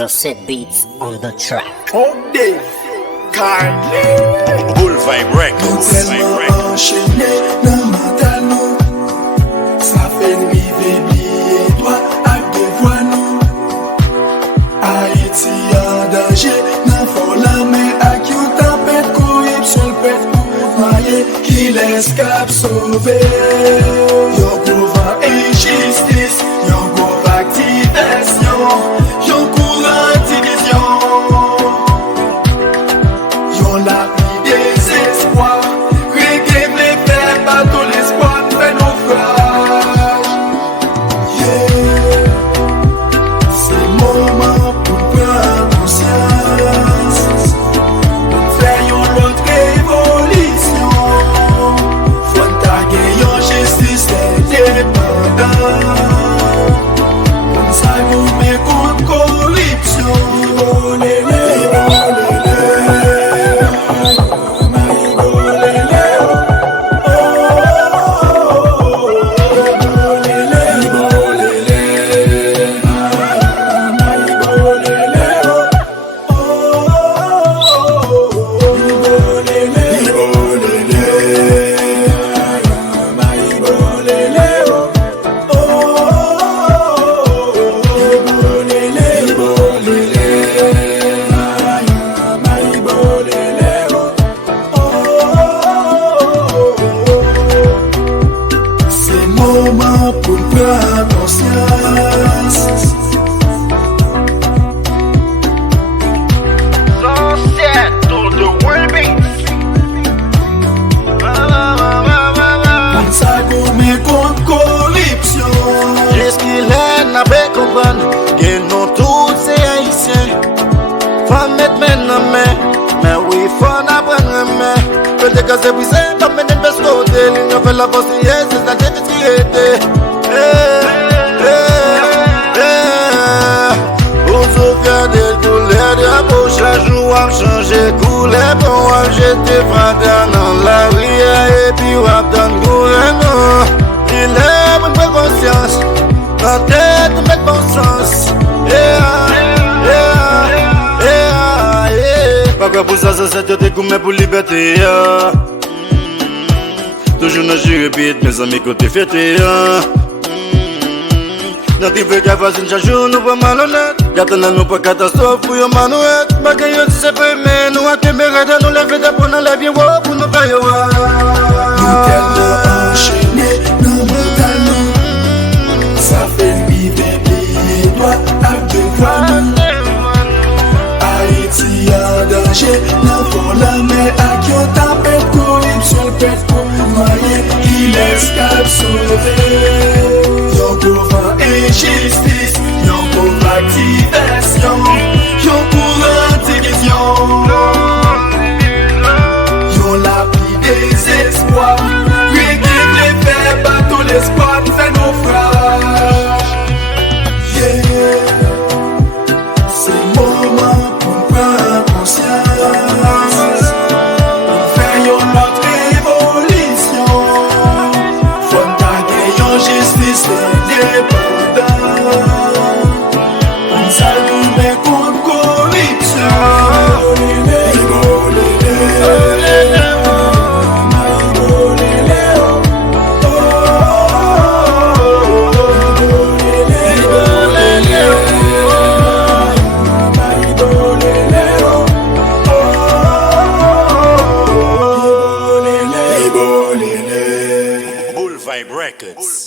Zanset Beatz on the track. Pouw, Carly. Boul vibe Recordz. Enchaîné dans mental nous. Ça fait nuit, baby, et toi, avec des voix nous. Haïti en danger, n'en faut la main, avec une tempête, corruption, le pète pour noyer, qui l'escape sauver. Yon pauvre injustice, yon pauvre activation, yon courant division. Yon la pluie désespoir, régler les faits, pas tout l'espoir, fait naufrage. Yeah, c'est le moment pour prendre conscience. Faire une autre révolution. Faut taguer yon justice indépendante. Comme ça vous met contre corruption. Ibolele, pour prendre conscience. Zanset Beatz. Comme ça qu'on met contre corruption. Jusqu'il est n'a pas comprendre que nous tous c'est haïtiens. Faut mettre main dans main, mais oui faut apprendre à main. Peut-être que c'est brisé comme une bête côté. L'union fait la force hier, c'est ça qui est pour souffrir des couleurs de la bouche, la joue a changé couleur. Bon, a jeté frater dans la rue et puis on a donné gouvernement. Il est bonne conscience, la tête de mettre bon sens. Pas quoi pour ça, c'est des coups, mais pour liberté. Toujours dans je répète, mes amis côté fêté. Dans tes veux qu'à voisine chaque jour, nous pas malhonnête. Gâtons nous pas catastrophe pour yon manouette. Bagay yon se permet, nous à caméra, nous lever des pour nous lever pour nous faire yon. Nous tellement enchaînés dans mental nous. Ça fait nuit, baby, et toi, avec des voix nous. Haïti en danger, n'en faut la main, avec yon tempête, corruption, le pète pour noyer, qui l'escape sauver. Yon pauvre injustice, yon pauvre activation, yon courant division. Yon la pluie désespoir, régler les faits, pas tout l'espoir, fait naufrage. Yeah, c'est le moment pour prendre conscience. Faire une autre révolution. Faut taguer yon justice indépendante. Comme ça nous met contre corruption. Boul vibe Recordz.